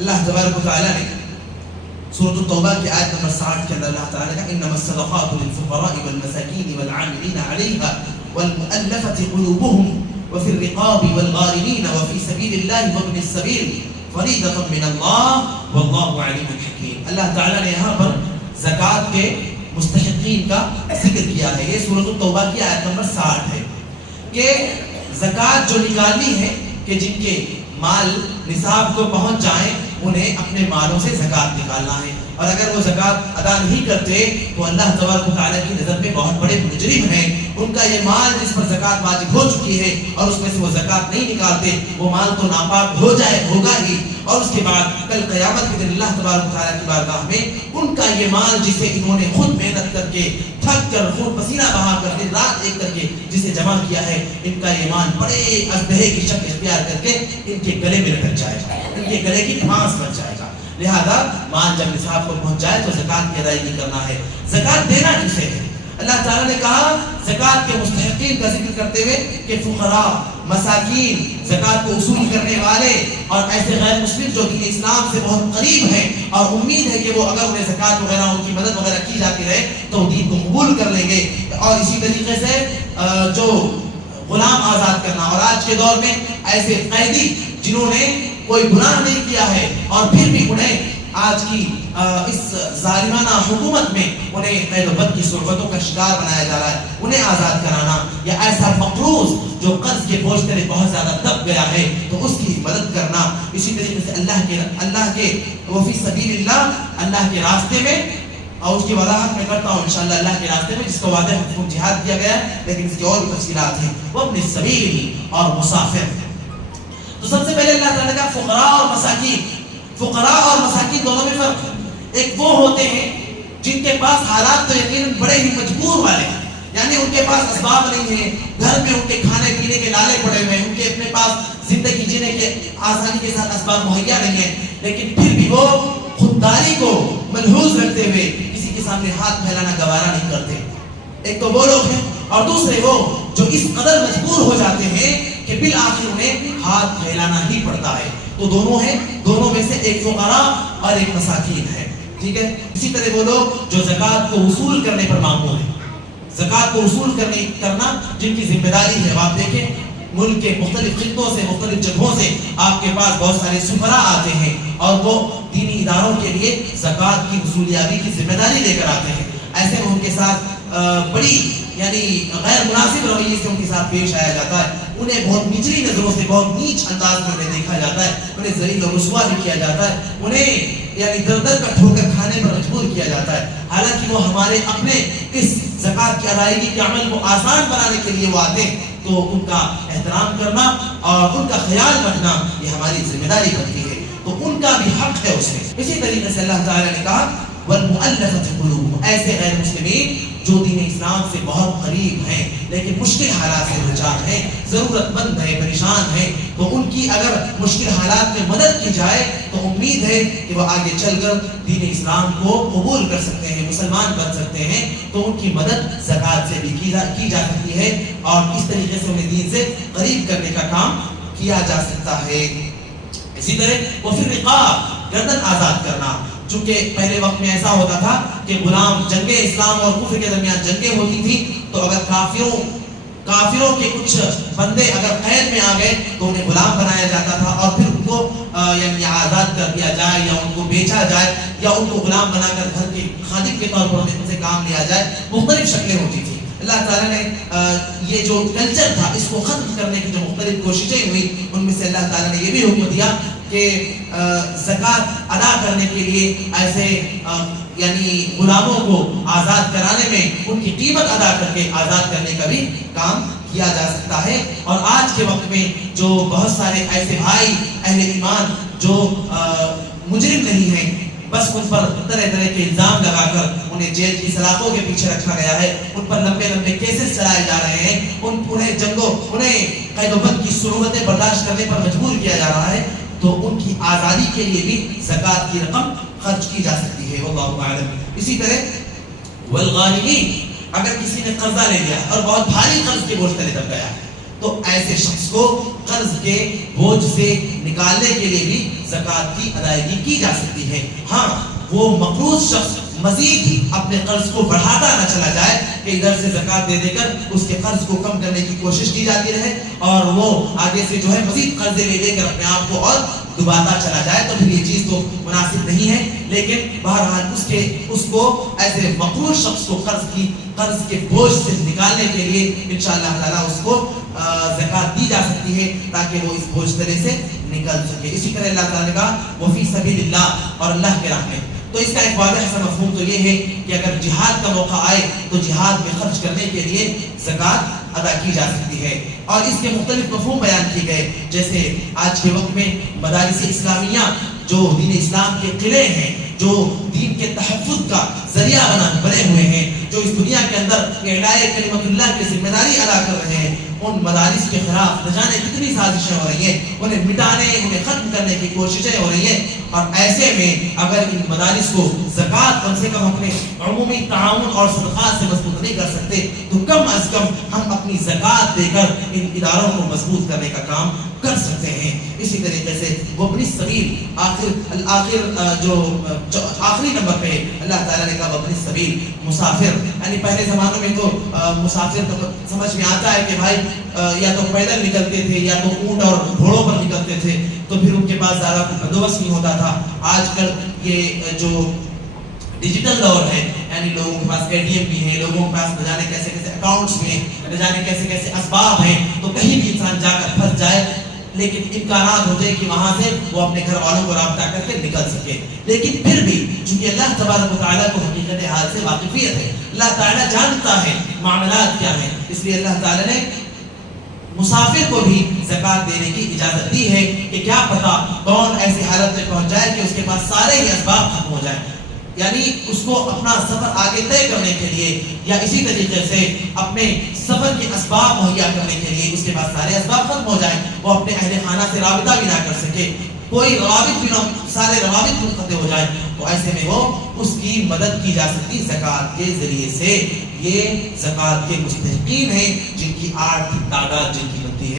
اللہ تبارک و تعالیٰ نے سورۃ التوبہ کی آیت نمبر 60 کے اندر اللہ تعالیٰ نے کہا انما الصدقات للفقراء والمساکین والعاملین علیہا والمؤلفة قلوبهم وفي الرقاب والغارمین وفي سبیل اللہ وابن السبیل فریضۃ من اللہ واللہ علیم حکیم. اللہ تعالیٰ نے یہاں پر زکوٰۃ کے مستحقین کا ذکر کیا ہے. یہ سورۃ التوبہ کی آیت نمبر 60 ہے کہ زکوٰۃ جو نکالنی ہے کہ جن کے مال نصاب کو پہنچ جائیں انہیں اپنے مالوں سے زکوٰۃ نکالنا ہے، اور اگر وہ زکوٰۃ ادا نہیں کرتے تو اللہ تبارک و تعالیٰ کی نظر میں بہت بڑے مجرم ہیں. ان کا یہ مال جس پر زکوٰۃ واجب ہو چکی ہے اور اس میں سے وہ زکوٰۃ نہیں نکالتے، وہ مال تو ناپاک ہوگا ہی، اور اس کے بعد کل قیامت کے دن اللہ تبارک و تعالیٰ کی بارگاہ میں ان کا یہ مال جسے انہوں نے خود محنت کر کے تھک کر خون پسینہ بہا کر دن رات ایک کر کے جسے جمع کیا ہے، ان کا یہ مال بڑے اژدہے کی شکل اختیار کر کے ان کے گلے میں لٹک جائے گا، ان کے گلے کی پھانس بن جائے گا. لہذا مال جب نصاب کو پہنچ جائے تو زکوٰۃ کی ادائیگی کرنا ہے. زکوٰۃ دینا کسے ہے؟ اللہ تعالیٰ نے کہا زکوٰۃ کے مستحقین کا ذکر کرتے ہوئے کہ فقراء، مساکین، زکوٰۃ کو وصول کرنے والے اور ایسے غیر مسلم جو دین اسلام سے بہت قریب ہیں اور امید ہے کہ وہ اگر انہیں زکوٰۃ وغیرہ ان کی مدد وغیرہ کی جاتی رہے تو دین کو قبول کر لیں گے. اور اسی طریقے سے جو غلام آزاد کرنا، اور آج کے دور میں ایسے قیدی جنہوں نے کوئی گناہ نہیں کیا ہے اور پھر بھی انہیں آج کی اس ظالمانہ حکومت میں انہیں قید و بند کی صحبتوں کا شکار بنایا جا رہا ہے، انہیں آزاد کرانا، یا ایسا مقروض جو قرض کے بوجھ تلے بہت زیادہ دب گیا ہے تو اس کی مدد کرنا. اسی طریقے سے اللہ کے وفی سبیل اللہ کے راستے میں، اور اس کی وضاحت میں کرتا ہوں انشاءاللہ اللہ کے راستے میں، جس کو واضح مفہوم جہاد دیا گیا ہے، لیکن اس کی اور بھی تفصیلات ہیں. وہ ابن السبیل اور مسافر. تو سب سے پہلے اللہ تعالیٰ نے کہا فقراء اور مساکین. فقراء اور مساکین دونوں میں فرق ہے. ایک وہ ہوتے ہیں جن کے پاس حالات تو یقیناً بڑے ہی مجبور والے ہیں، یعنی ان کے پاس اسباب نہیں ہیں، گھر میں ان کے کھانے پینے کے لالے پڑے ہوئے ہیں، ان کے اپنے پاس زندگی جینے کے آسانی کے ساتھ اسباب مہیا نہیں ہیں، لیکن پھر بھی وہ خودداری کو ملحوظ رکھتے ہوئے کسی کے سامنے ہاتھ پھیلانا گوارا نہیں کرتے. ایک تو وہ لوگ ہیں، اور دوسرے وہ جو اس قدر مجبور ہو جاتے ہیں کہ بالآخر انہیں ہاتھ پھیلانا ہی پڑتا ہے. تو دونوں ہیں، دونوں میں سے ایک فقراء اور ایک مساکین ہے. ٹھیک ہے. اسی طرح وہ لوگ جو زکوٰۃ کو وصول کرنے پر مامور ہیں، زکوٰۃ کو وصول کرنا جن کی ذمہ داری ہے. آپ دیکھیں ملک کے مختلف خطوں سے، مختلف جگہوں سے آپ کے پاس بہت سارے سفراء آتے ہیں اور وہ دینی اداروں کے لیے زکوٰۃ کی وصولیابی کی ذمہ داری لے کر آتے ہیں. ایسے میں ان کے ساتھ بڑی یعنی غیر مناسب رویے سے ان کے ساتھ پیش آیا جاتا ہے. انہیں بہت نچلی نظروں سے، بہت نیچ انداز میں انہیں دیکھا جاتا ہے، انہیں ذلیل و رسوا بھی کیا جاتا ہے، انہیں یعنی در در کا ٹھوکر کھانے پر مجبور کیا جاتا ہے. حالانکہ وہ ہمارے اپنے اس زکوٰۃ کی ادائیگی کے عمل کو آسان بنانے کے لیے وہ آتے ہیں، تو ان کا احترام کرنا اور ان کا خیال رکھنا یہ ہماری ذمہ داری بنتی ہے. تو ان کا بھی حق ہے اس میں. اسی طریقے سے اللہ تعالیٰ نے کہا والمؤلفة قلوبهم، ایسے غیر مسلمین جو دین اسلام سے بہت قریب ہیں لیکن مشکل حالات سے دوچار ہیں، ضرورت مند ہیں، پریشان ہیں، تو ان کی اگر مشکل حالات میں مدد کی جائے تو امید ہے کہ وہ آگے چل کر دین اسلام کو قبول کر سکتے ہیں، مسلمان بن سکتے ہیں. تو ان کی مدد زکوٰۃ سے بھی کی جا سکتی ہے اور اس طریقے سے انہیں دین سے قریب کرنے کا کام کیا جا سکتا ہے. اسی طرح وہ پھر رقاب، گردن آزاد کرنا. چونکہ پہلے وقت میں ایسا ہوتا تھا کہ غلام، جنگیں اسلام اور کفر کے درمیان جنگیں ہوتی تھی، تو اگر کافروں کے کچھ بندے اگر قید میں آ گئے تو انہیں غلام بنایا جاتا تھا اور پھر ان کو یعنی آزاد کر دیا جائے یا ان کو بیچا جائے یا ان کو غلام بنا کر گھر کے خادم کے طور پر ان سے کام لیا جائے. مختلف شکلیں ہوتی تھی. اللہ تعالیٰ نے یہ جو کلچر تھا اس کو ختم کرنے کی جو مختلف کوششیں ہوئی ان میں سے اللہ تعالیٰ نے یہ بھی حکم دیا کہ زکوٰۃ ادا کرنے کے لیے ایسے یعنی غلاموں کو آزاد کرانے میں ان کی قیمت ادا کر کے آزاد کرنے کا بھی کام کیا جا سکتا ہے. اور آج کے وقت میں جو بہت سارے ایسے بھائی اہل ایمان جو مجرم نہیں ہیں، بس ان پر طرح طرح کے الزام لگا کر انہیں جیل کی سلاخوں کے پیچھے رکھا گیا ہے، ان پر لمبے لمبے کیسز چلائے جا رہے ہیں، انہیں قید و بند کی صعوبتیں برداشت کرنے پر مجبور کیا جا رہا ہے. تو ان کی آزادی کے لیے بھی زکوٰۃ کی رقم خرچ کی جا سکتی ہے. واللہ اعلم. اسی طرح والغارمین، اگر کسی نے قرضہ لے لیا اور بہت بھاری قرض کے بوجھ تلے دب گیا ہے، تو ایسے شخص کو قرض کے بوجھ سے نکالنے کے لیے بھی زکوٰۃ کی ادائیگی کی جا سکتی ہے۔ ہاں وہ مقروض شخص مزید اپنے قرض کو بڑھاتا نہ چلا جائے کہ ادھر سے زکوٰۃ دے دے کر اس کے قرض کو کم کرنے کی کوشش کی جاتی رہے اور وہ آگے سے جو ہے مزید قرضے لے کر اپنے آپ کو اور دباتا چلا جائے، تو پھر یہ چیز تو مناسب نہیں ہے۔ لیکن بہرحال اس کو ایسے مقروض شخص کو قرض کے بوجھ سے نکالنے کے لیے انشاءاللہ تعالیٰ اس کو زکوٰۃ دی جا سکتی ہے تاکہ وہ اس بوجھ طرح سے نکل سکے۔ اسی طرح اللہ تعالیٰ نے کہا وفی سبیل اللہ، اور اللہ کے راہ میں، تو اس کا ایک واضح سا مفہوم تو یہ ہے کہ اگر جہاد کا موقع آئے تو جہاد میں خرچ کرنے کے لیے زکوٰۃ ادا کی جا سکتی ہے، اور اس کے مختلف مفہوم بیان کیے گئے، جیسے آج کے وقت میں مدارس اسلامیہ جو دین اسلام کے قلعے ہیں، جو دین کے تحفظ کا ذریعہ بنے ہوئے ہیں، جو اس دنیا کے اندر اعلاء کلمت اللہ کی ذمہ داری ادا کر رہے ہیں، ان مدارس کے خلاف نہ جانے کتنی سازشیں ہو رہی ہیں، انہیں مٹانے، انہیں ختم کرنے کی کوششیں ہو رہی ہیں، اور ایسے میں اگر ان مدارس کو زکوٰۃ کم سے کم اپنے عمومی تعاون اور صدقات سے مضبوط نہیں کر سکتے تو کم از کم ہم اپنی زکوٰۃ دے کر ان اداروں کو مضبوط کرنے کا کام کر سکتے ہیں۔ اسی طریقے سے وہ اپنی سبیل آخری نمبر پہ اللہ تعالیٰ نے کہا اپنی سبیل، مسافر، یعنی پہلے زمانوں میں تو مسافر تو سمجھ میں آتا ہے کہ بھائی یا تو پیدل نکلتے تھے یا تو اونٹ اور گھوڑوں پر نکلتے تھے، تو پھر ان کے پاس زیادہ بندوبست نہیں ہوتا تھا۔ آج کل یہ جو ڈیجیٹل دور ہے، یعنی لوگوں کے پاس اے ٹی ایم بھی ہے، لوگوں کے پاس نہ جانے کیسے کیسے اکاؤنٹس بھی ہیں، نہ جانے کیسے کیسے اسباب ہیں، تو کہیں بھی انسان جا کر پھنس جائے لیکن امکانات ہو جائے کہ وہاں سے وہ اپنے گھر والوں کو رابطہ کر کے نکل سکے۔ لیکن پھر بھی چونکہ اللہ تبارک و تعالیٰ کو حقیقت حال سے واقفیت ہے، اللہ تعالیٰ جانتا ہے معاملات کیا ہیں، اس لیے اللہ تعالیٰ نے مسافر کو بھی زکوٰۃ دینے کی اجازت دی ہے کہ کیا پتا کون ایسی حالت میں پہنچ جائے کہ اس کے پاس سارے ہی اسباب ختم ہو جائیں، یعنی اس کو اپنا سفر آگے طے کرنے کے لیے یا اسی طریقے سے اپنے سفر کے اسباب مہیا کرنے کے لیے اس کے پاس سارے اسباب ختم ہو جائیں، وہ اپنے اہل خانہ سے رابطہ بھی نہ کر سکے، کوئی روابط بھی نہ، سارے روابط منقطع ہو جائیں، تو ایسے میں وہ اس کی مدد کی جا سکتی زکوٰۃ کے ذریعے سے۔ یہ زکوٰۃ کے مستحقین ہیں جن کی آرتھک تعداد، جن کی